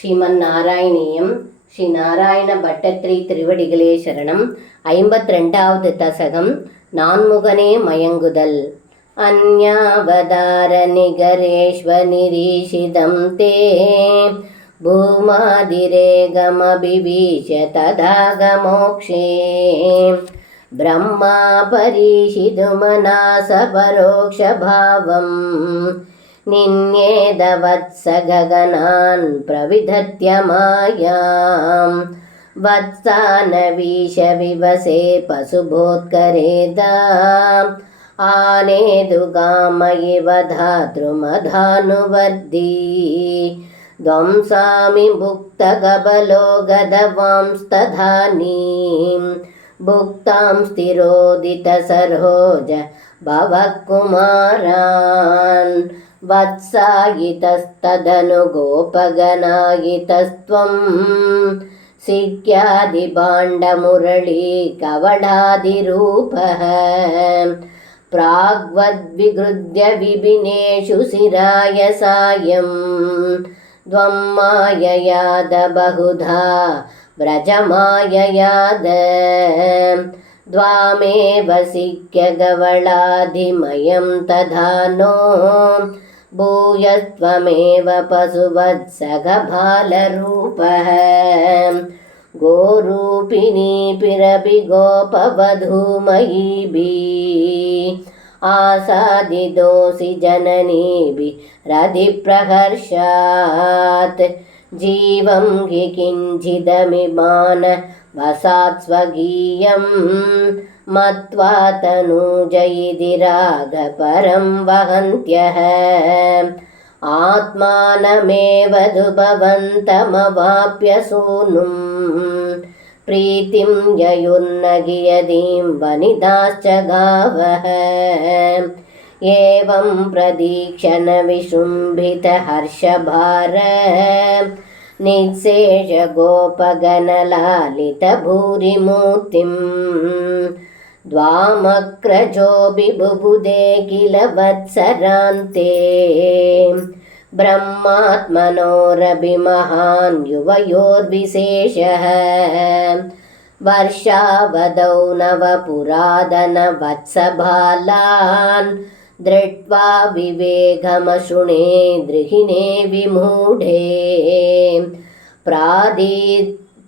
ஸ்ரீமன்னாராயணீயம் ஸ்ரீ நாராயண பட்டத்ரி திருவடிகளே சரணம். 52வது தசகம் நான்முகனே மயங்குதல். அந்யாவதார நிகரேஷ்வநிரீஷிதம் தே பூமாதிரேகமபிவீஷ ததாகமோக்ஷே பிரம்மா பரீஷிதுமனாச பரோக்ஷபாவம் நின்யேதவத்ஸ ககனான் பிரவிதத்ய மாயாம் வத்ஸானவீஷ விவசே பசுபோத்கரேதாம் ஆனேது காம இவ தாத்ருமதானுவர்தி த்வம்சாமி புக்தகபலோ கதவாம்ஸ்ததானீம் புக்தாம் ஸ்திரோதித சரோஜ பவக்குமாரான் வத்சாயிதஸ்ததனு கோபகனாயிதஸ்த்வம் சிக்யாதிபாண்டமுரளி கவடாதிரூபः प्राग्वद्विगृह्य विपिनेषु सिराय सायं त्वं माययाद बहुधा व्रजमाययाद द्वामेव सिक्यगवलाधिमयं तथा नो भूयस्त्वमेव पशुवत्सगभालरूपः गोरूपिणी पिरपि गोपवधूमयीभिः आसादितोऽसि जननीभिः रतिप्रहर्षात् जीवं हि किञ्चिदमिमान वसात् स्वकीयं मत्वा तनूजयिति रागपरं वहन्त्यः आत्मानमेव दुभवन्तमवाप्य सूनुं प्रीतिं ययुर्न गियतीं वनिताश्च गावः एवं प्रदीक्षण विशुम्भितहर्षभार निःशेष गोपगणलालितभूरिमूर्तिं द्वामक्रजोऽपि बुबुधे किल वत्सरान्ते ब्रह्मात्मनोरपि महान् युवयोर्विशेषः वर्षावधौ नवपुरातनवत्सबालान् दृष्ट्वा विवेकमशृणे दृहिणे विमूढे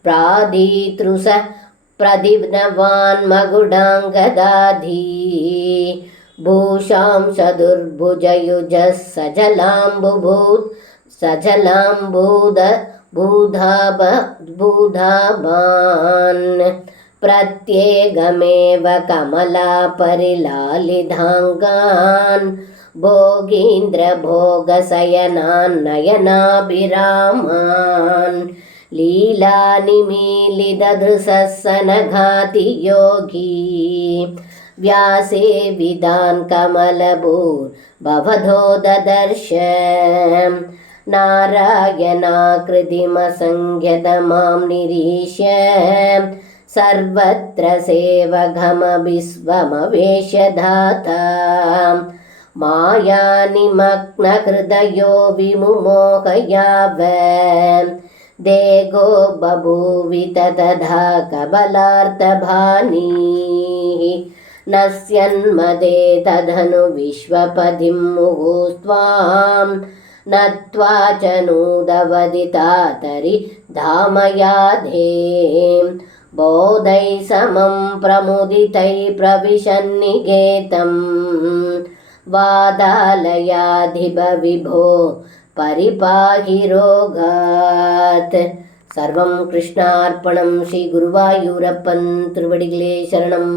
प्रादीतृष प्रदिव्नवान् मकुडाङ्गदाधी भूषां सदुर्भुजयुजः सजलाम्बूधाभान् प्रत्येकमेव कमलापरिलालिताङ्गान् भोगीन्द्रभोगशयनान् नयनाभिरामान् लीलानिमीलितदृशः सनघाति योगी व्यासे विदान् कमलभूर्भवधो ददर्श नारायणाकृतिमसंख्यतमां निरीक्ष्य सर्वत्र सेवघमभिस्वमवेश्यधाता मायानिमग्नहृदयो विमुमोहयावन् देगो बभूवित तथा कबलार्तभानीः नश्यन्मदे तदनु विश्वपदिं मुहुस्त्वां नत्वा च नूदवदितातरि धामयाधे बोधैः समं प्रमुदितैः प्रविशन्निकेतं वादालयाधिप विभो परिपाहि रोगात्. सर्वं कृष्णार्पणं. श्री गुरुवायूरप्पन् तिरुवडिगले शरणम्.